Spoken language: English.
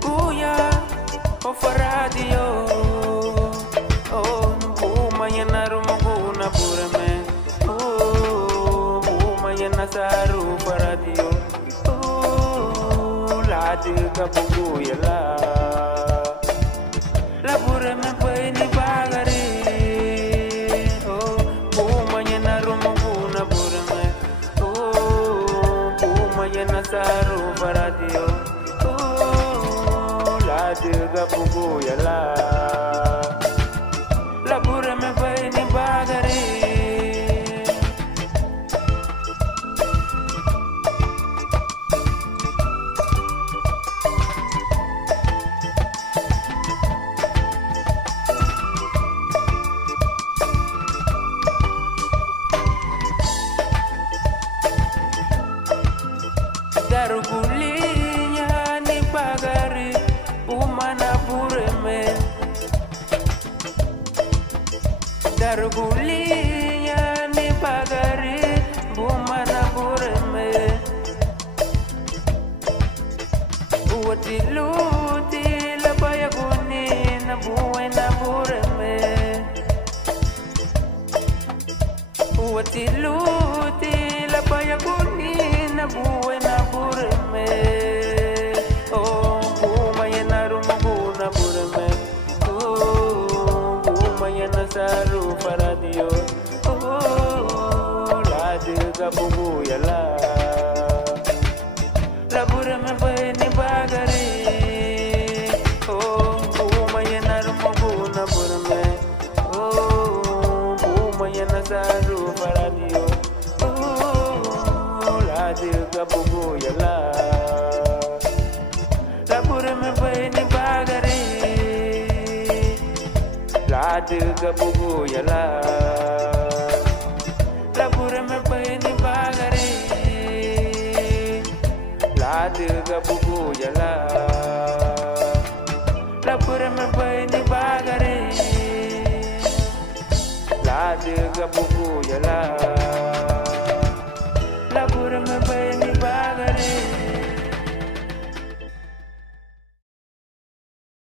buguya o faradio o buma yana rumuguna burame o buma yana saru faradio o ladi ka buguya la burame ni bagari o buma yana rumuguna burame o buma yana saru faradio Diga bugu yala la bure me bay ni bagari darugulinya ni bagari umana bureme darugulinya ni bagari umana bureme uwati luti la bayaguni na buena bureme uwati luti la bayaguni na buena bureme saru faradio oh la diga bugu yala la bure me bay ni bagari oh buma yana rumu na burme oh buma yana saru faradio oh la diga bugu yala la bure me bay ni bagari Diga bugu yala la bure me bay ni bagari la diga bugu yala la bure me bay ni bagari la diga bugu yala